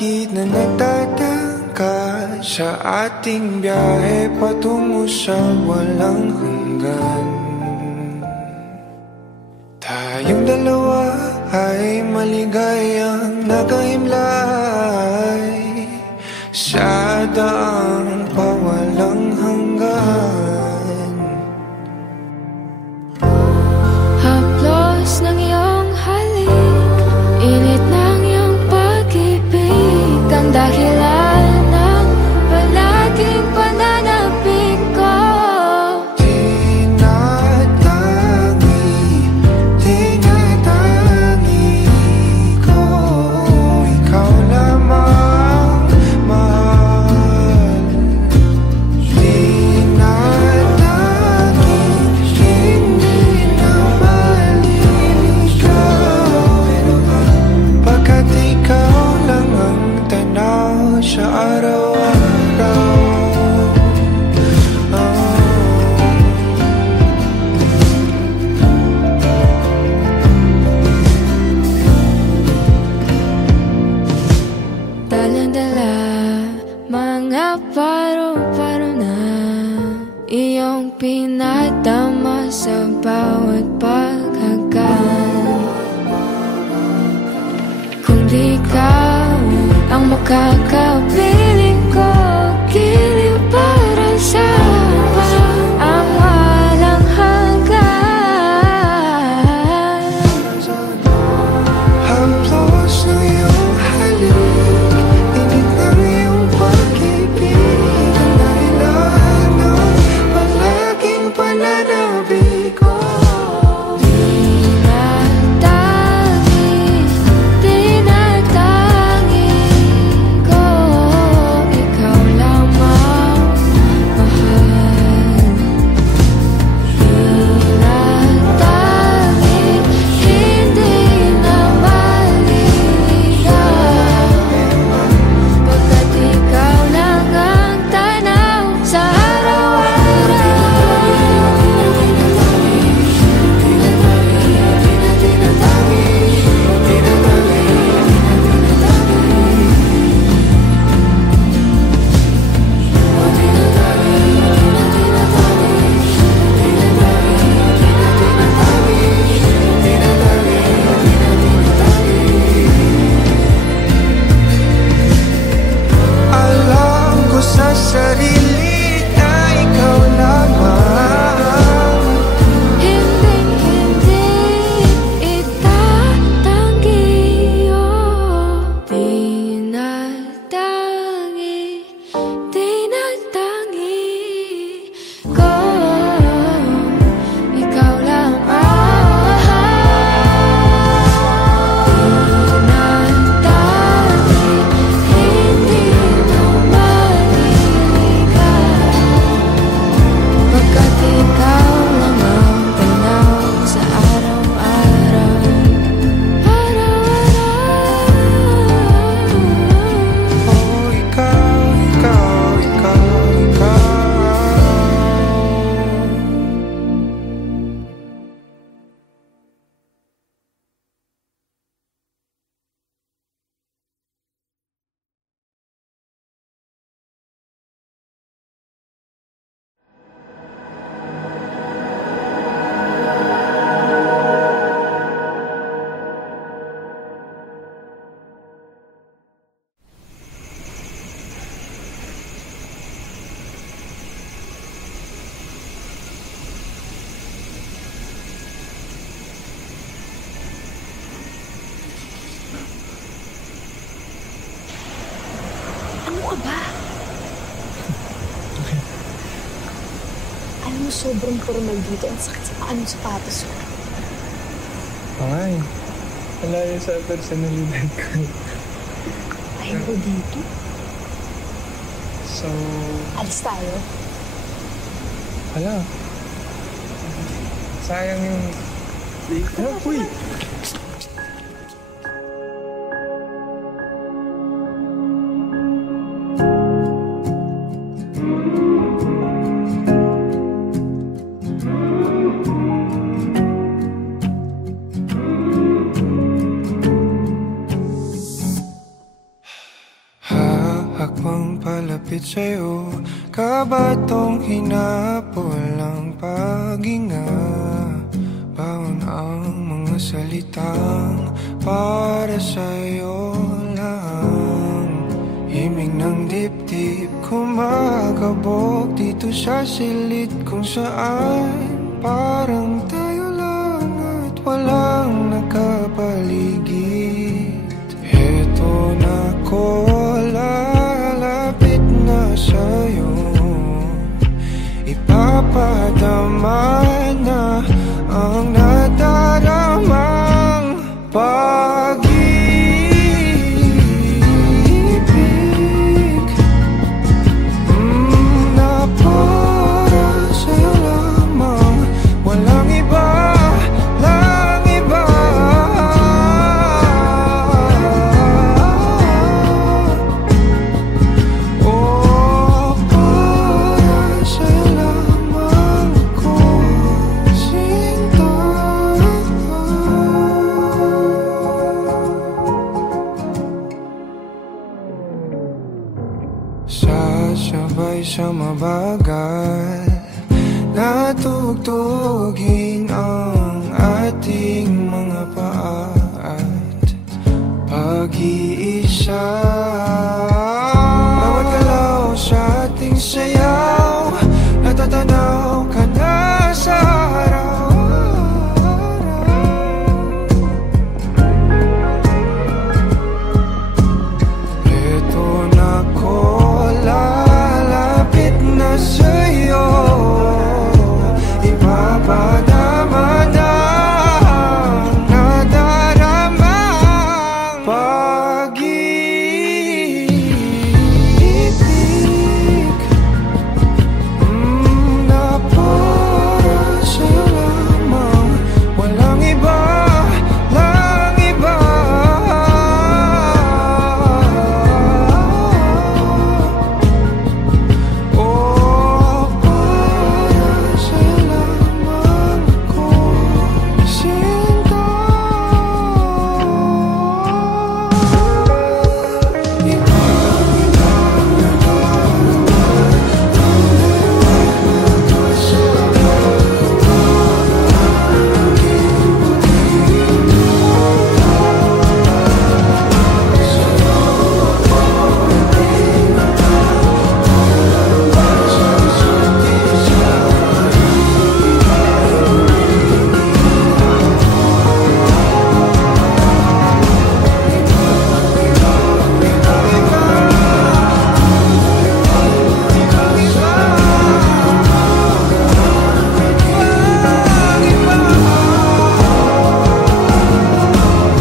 bakit na nagtatangka sa ating biyahe patungo sa walang hanggan. Tayong dalawa ay maligayang nakaimlay sa daang pawalang hanggan. Haplos ng iyong halik, init ng iyong pag-ibig, ang dahilan ng palaging pananabik ko. Tinatangi ko, ikaw lamang mahal. Tinatangi, hindi na maliligaw, pagkat ikaw lang ang tanaw sa araw-araw. Dalang-dala, mga paro-paro na iyong pinadama sa bawat paghagan. Kung di ka ang makakapiling ko, giliw para sa ang walang hanggan. Haplos ng iyong halik, init ng iyong pag-ibig, ang dahilan ng palaging pananabik ko. Tinatangi ko, ikaw lamang mahal. Tinatangi, hindi na maliligaw, pagkat ikaw lang ang tanaw sa araw-araw. Alam ko sa sarili na ikaw lamang. Hinding-hindi itatanggi, oh. Tinatangi ko, ikaw lamang mahal. Tinatangi, hindi na maliligaw, pagkat ikaw lang ang tanaw sa araw-araw. Oh, ikaw, ikaw, ikaw, ikaw. Ano ka ba? Alam mo, sobrang formal dito. Ang sakit sa paa ng sapatos ko. Ay, wala yun sa personalidad ko. Ayaw ko dito. So, Alis tayo. wala. Sayang yung... Ano, uy! pang palapit sa'yo, kabatong hinapol ang paghinga. Baon ang mga salitang para sa'yo lang. Himig ng dibdib kumakabog dito sa silid kung saan parang tayo lang at walang nakapaligid. Heto na ko, lalapit na sa'yo, ipapadama na ang nadaramang pag-ibig na para sa'yo lamang, walang iba, lang iba. Oh, para sa'yo lamang ako sinta. Sasabay sa mabagal na tugtugin ang ating mga paa at pag-iisa. Bawat galaw sa ating sayaw, natatanaw ka na sa araw-araw. Eto na ko, lalapit na sa'yo, ipapadama na ang nadaramang pag-ibig na para sa'yo lamang, walang iba, lang iba. Oh, para sa'yo lamang ako sinta.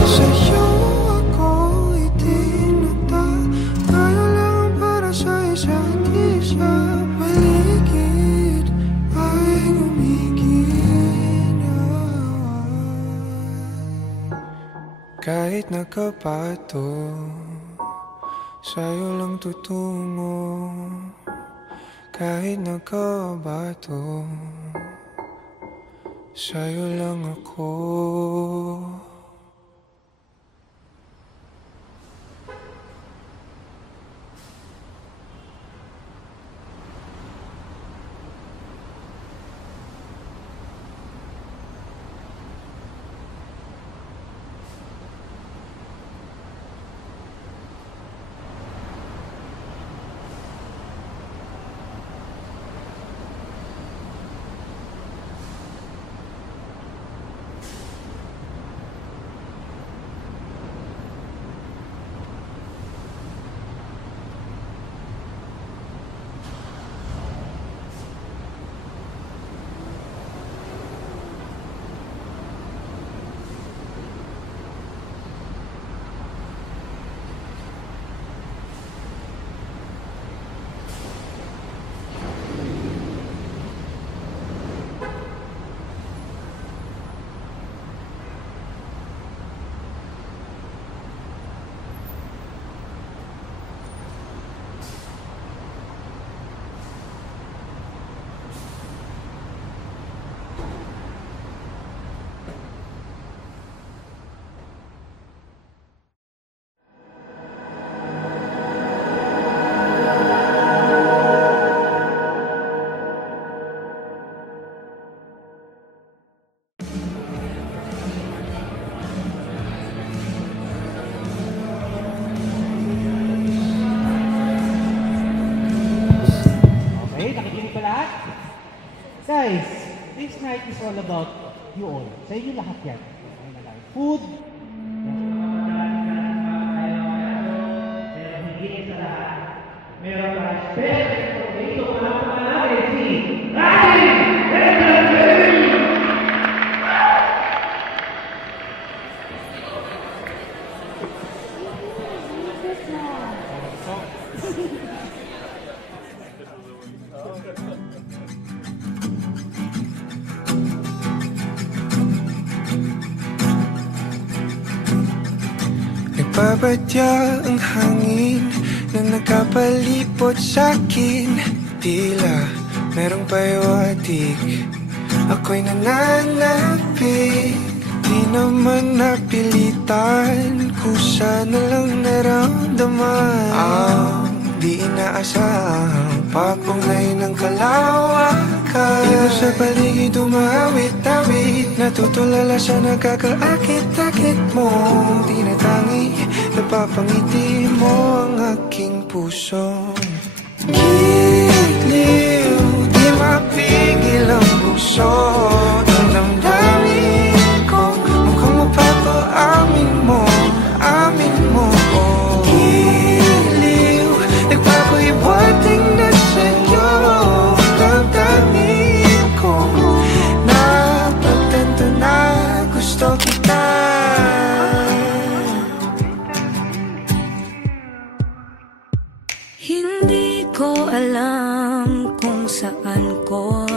Sa'yo ako itinata, tayo lang para sa isa't isa. Paligid ay gumigil. Kahit nakapato, sa'yo lang tutungo. Kahit nakabato, sa'yo lang ako. guys, this night is all about you all. Sa inyo lahat yan. Food. Meron pa special dito para panalangin si Ryan Henderson! Nagbabadya ang hangin na nagkapalipot sa'kin. Tila merong payawatig, ako'y nananapig. Di naman napilitan, kusa na lang naramdaman. Ang di inaasahang papunay ng kalawakan. Iba sa paligid umawit-awit, natutulala sa nagkakaakit-akit mo. Tinatangi, napapangiti mo ang aking puso. Giliw, di mapigil ang bukso ng damdamin ko. Mukhang mapapaamin mo, amin mo. Giliw, nagpapahiwating na sa'yo damdamin ko. Napagtanto na gusto kita. Hindi ko alam kung saan ko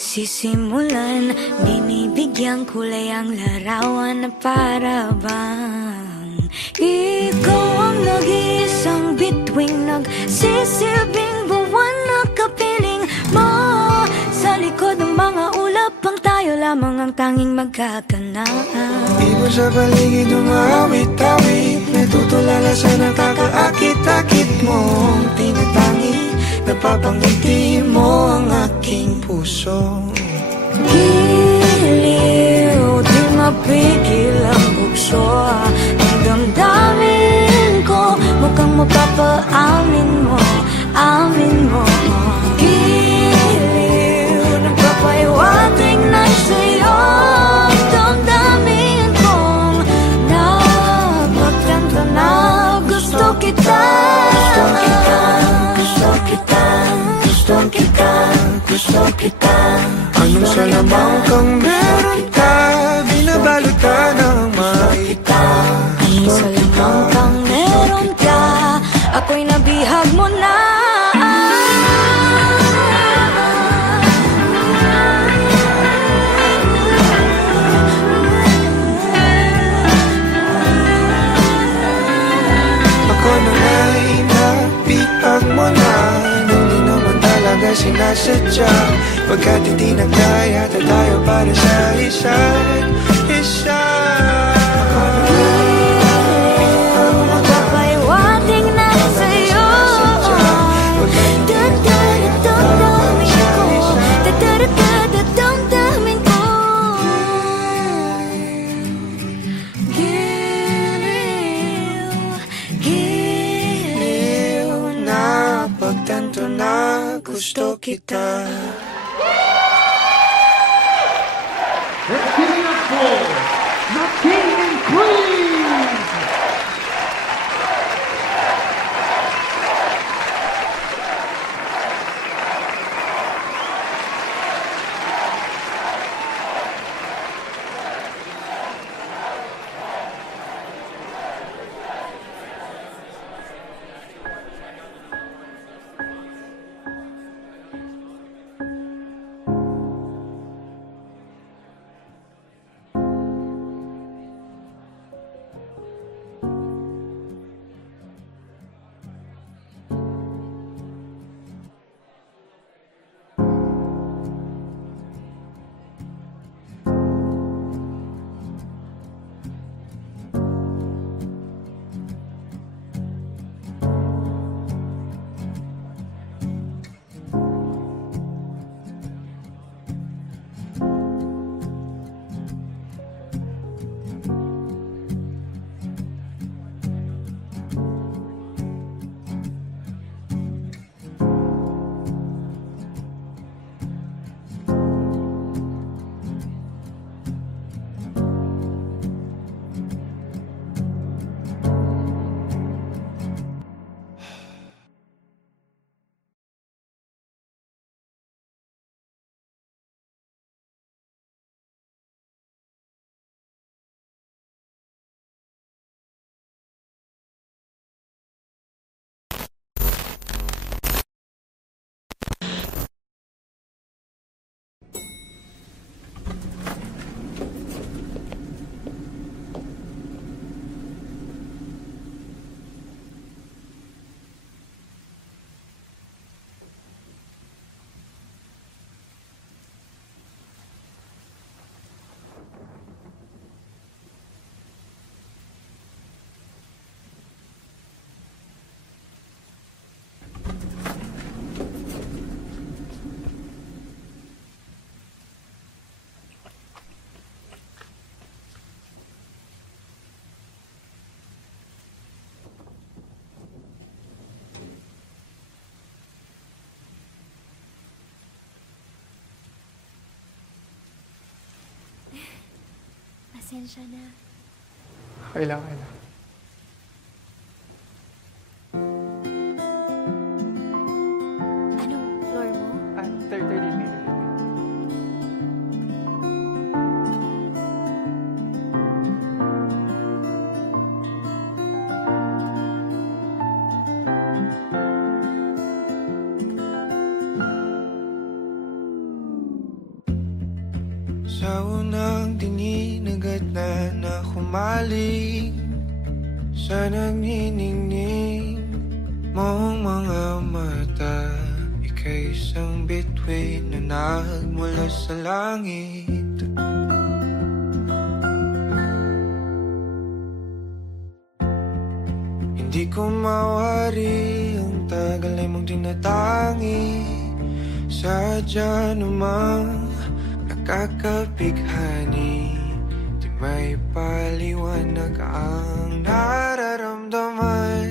sisimulan. Binibigyan kulay ang larawan na para bang ikaw ang nag-iisang bituing, nagsisilbing buwan na kapiling mo. Sa likod ng mga ulap ang tayo lamang ang tanging magkakanaan. Iba sa paligid umawit-awit, natutulala sa nakakaakit-akit mo. Tinatangi, napapangiti mo ang aking puso. Giliw, di mapigil ang bukso ng damdamin ko. Mukhang mapapaamin mo, amin mo. Giliw, nagpapahiwating na sa'yo damdamin kong napagtanto na gusto kita. Gusto kita, gusto kita, gusto kita, gusto kita. Anong salamang kang meron ka, binabalot ka ng maita. Anong salamang kang meron ka, ako'y nabihag mo na. Ako na nga'y napihag mo na, nung di naman talaga sinasadya. Pagkat hindi nagkaya tayo para sa isa't isa. Magpapahiwating na sa'yo damdamin ko. Giliw, giliw, Napagtanto na gusto kita. Let's give it up for the King and Queen! Pasensya na. Kailangan. Anong floor mo? 30 meters. Sa unang tingin agad na humaling sa nagniningning mong mga mata. Ika'y isang bituin na nagmula sa langit. Hindi ko mawari ang tagal ay mong tinatangi. Sadya namang nakakabighani, di may paliwanag ang nararamdaman.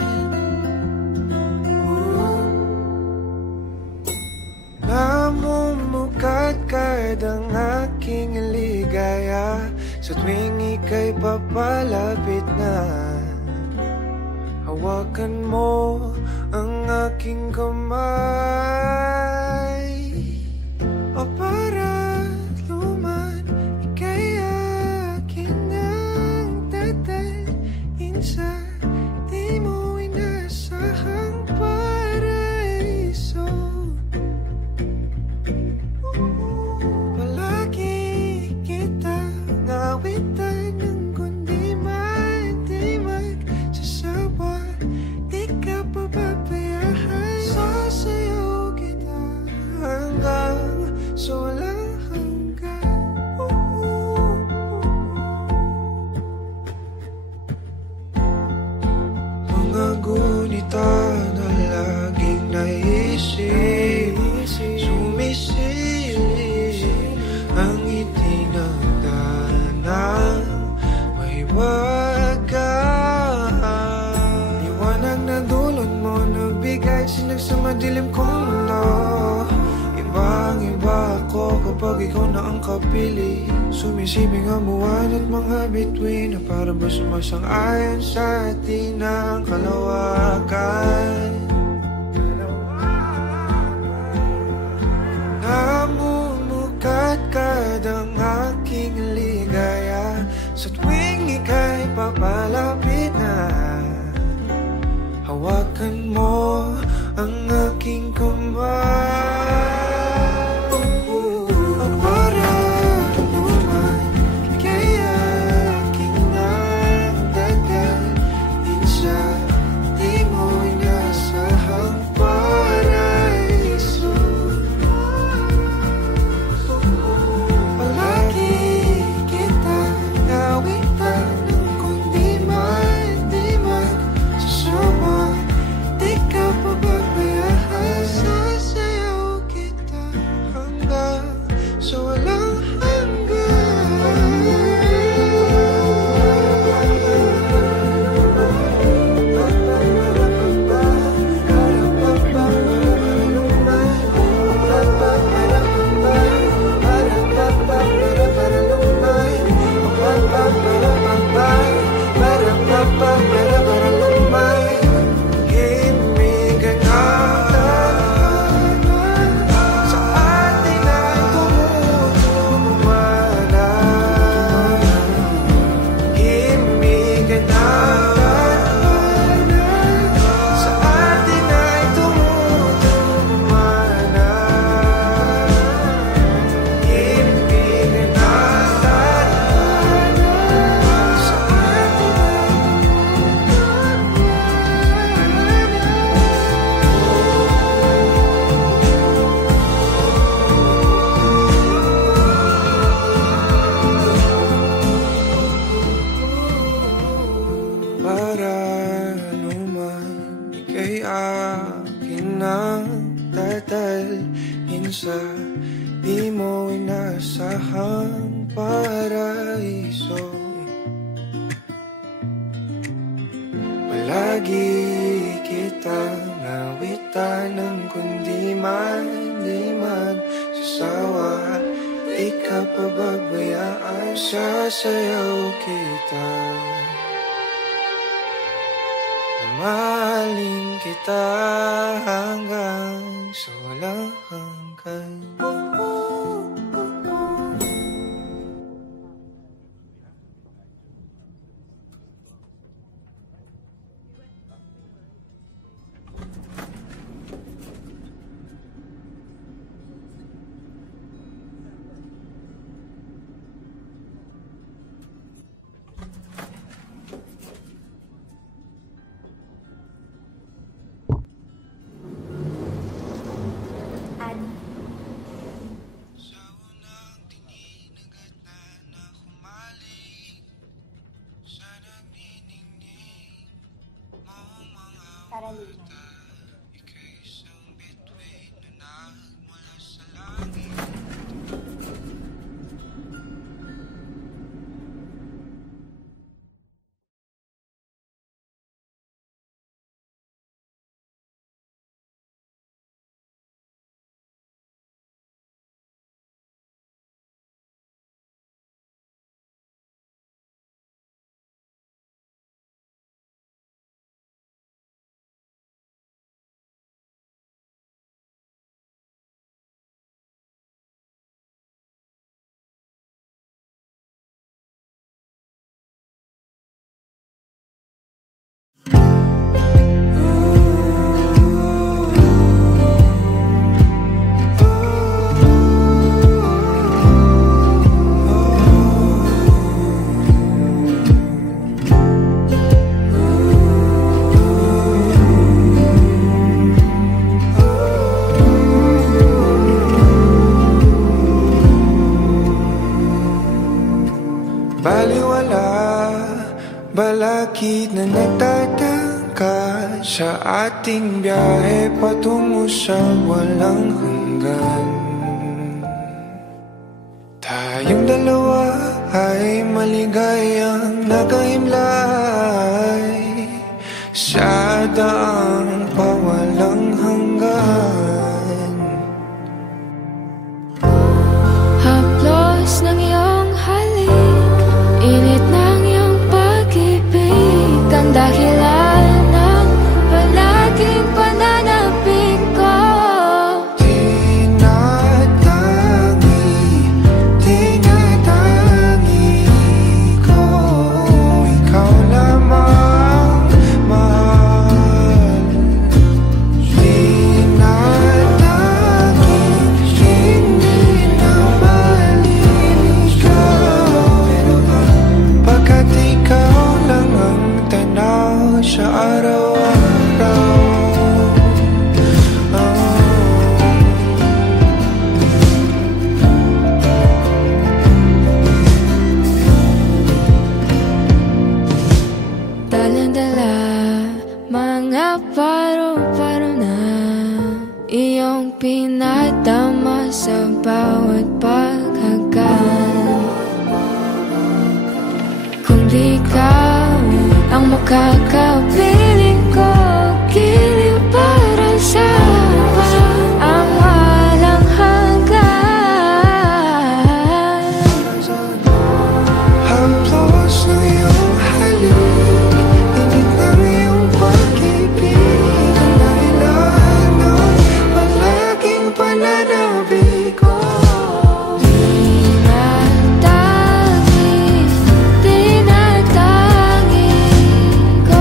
Namumukadkad ang aking ligaya sa tuwing ika'y papalapit na. Hawakan mo ang aking kamay, o para sa di mo inasahang paraiso. Palagi kita ngawitan ng kundi di magsasawa. Di ka pababayaan. Sasayaw kita hanggang sa walang hanggan. Mga gunita na laging naisip, sumisilip ang itinagdanang mahiwagaan. Liwanag na dulot mo nagbigay sinag sa madilim kong mundo. Ibang-iba ako kapag ikaw na ang kapili. Sumisibing ang buwan at mga bituin na para ba sumasang-ayon sa atin ang kalawakan. Namumukadkad ang aking ligaya sa tuwing ika'y papalapit na. Hawakan mo ang aking kamay. Sa di mo inasahang paraiso. Palagi kitang nawitan ng kundi di magsasawa. Di di ka pababayaan. Sasayaw kita, mamahalin kita hanggang sa walang hanggan. Carolina. Baliwala, balakid na nagtatangka sa ating biyahe patungo sa walang hanggan. Tayong dalawa ay maligayang nagahimlay sa daang pawalang hanggan. Haplos ng iyong halik, init ng iyong pag-ibig, ang dahilan ng palaging pananabik ko. Tinatangi ko, ikaw lamang mahal. Tinatangi, hindi na maliligaw, pagkat ikaw lang ang tanaw sa araw-araw. Dalang-dala, mga paro-paro na iyong pinadama sa bawat paghagan. Kung di ka ang makakapiling ko, giliw para sa iba ang walang hanggan. Haplos ng iyong halik, init ng iyong pag-ibig, ang dahilan ng palaging pananabik ko. Tinatangi ko,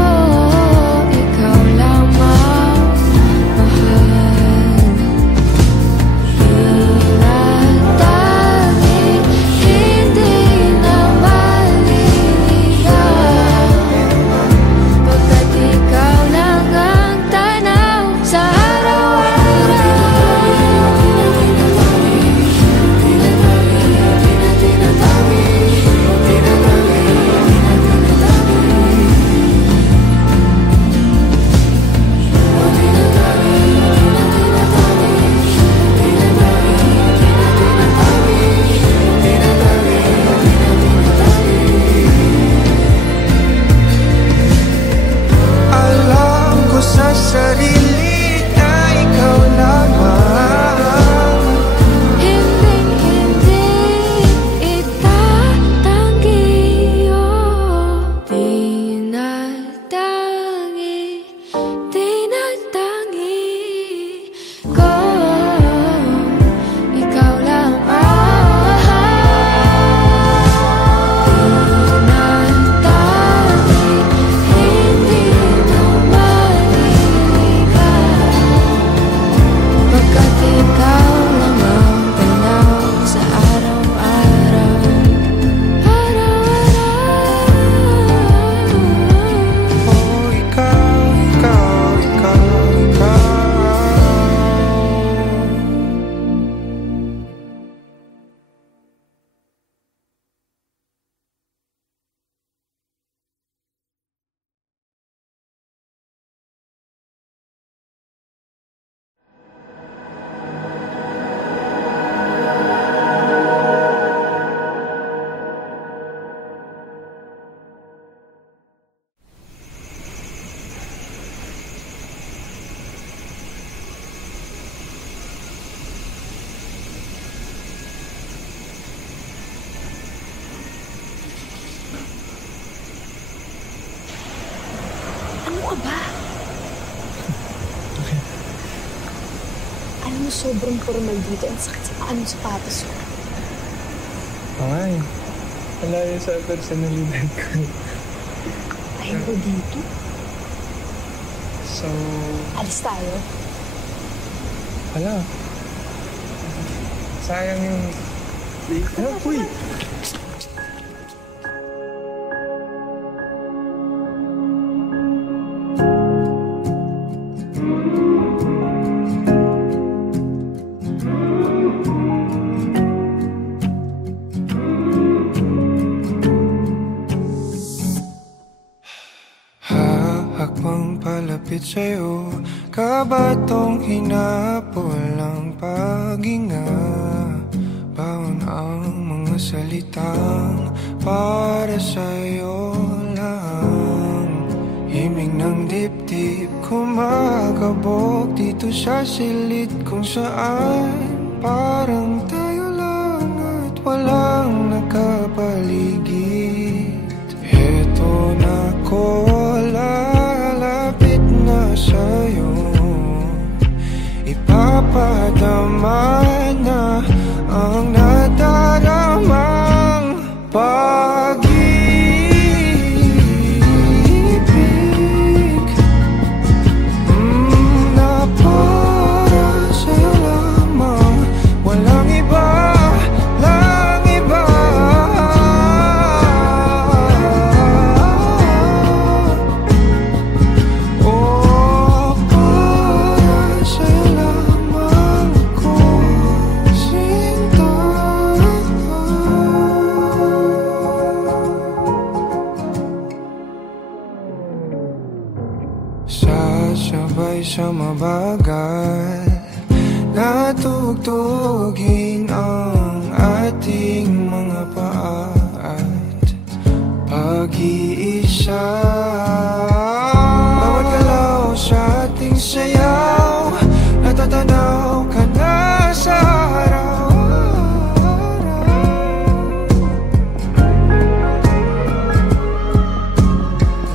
Alam mo, sobrang formal dito. Ang sakit sa paano sapatos ko. Ay, malayo sa personalidad ko. Ayaw ko dito. So, Alis tayo. wala. Sayang yung... Uy! Hakbang palapit sa'yo, kabatong hinapol ang paghinga. Baon ang mga salitang para sa'yo lang. Himig ng dibdib kumakabog dito sa silid kung saan parang tayo lang at walang nakapaligid. Heto na ko, lalapit na sa'yo, ipapadama na ang nadaramang pag-ibig na para sa'yo lamang, walang iba, lang iba. Oh, para sa'yo lamang ako sinta. Sasabay sa mabagal na tugtugin ang ating mga paa at pag-iisa. Bawat galaw sa ating sayaw, natatanaw ka na sa araw-araw.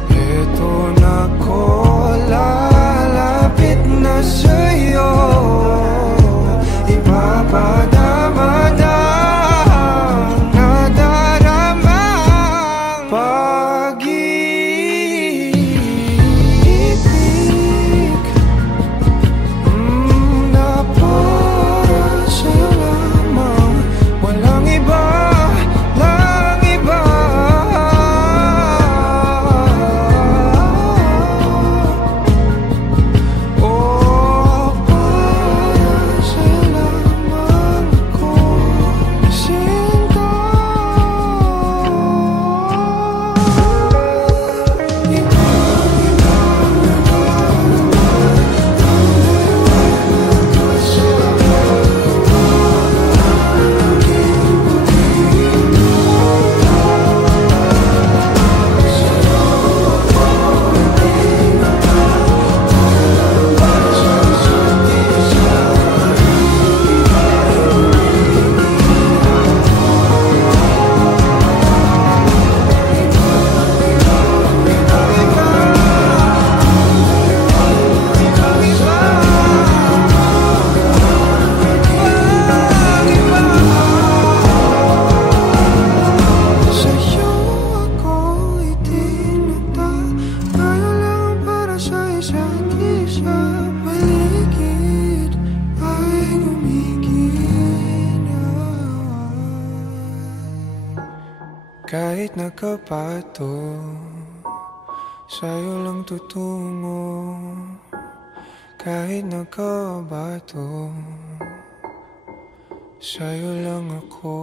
Eto na ko, lalapit na sa'yo, ipapadama na ang nadaramang pag-ibig na para sa'yo lamang, walang iba, lang iba. Oh, para sa'yo lamang ako sinta. Sa'yo ako itinata, tayo lang para sa isa't isa. Paligid ay gumigil na. Kahit nakapato, sa'yo lang tutungo. Kahit nakabato, sa'yo lang ako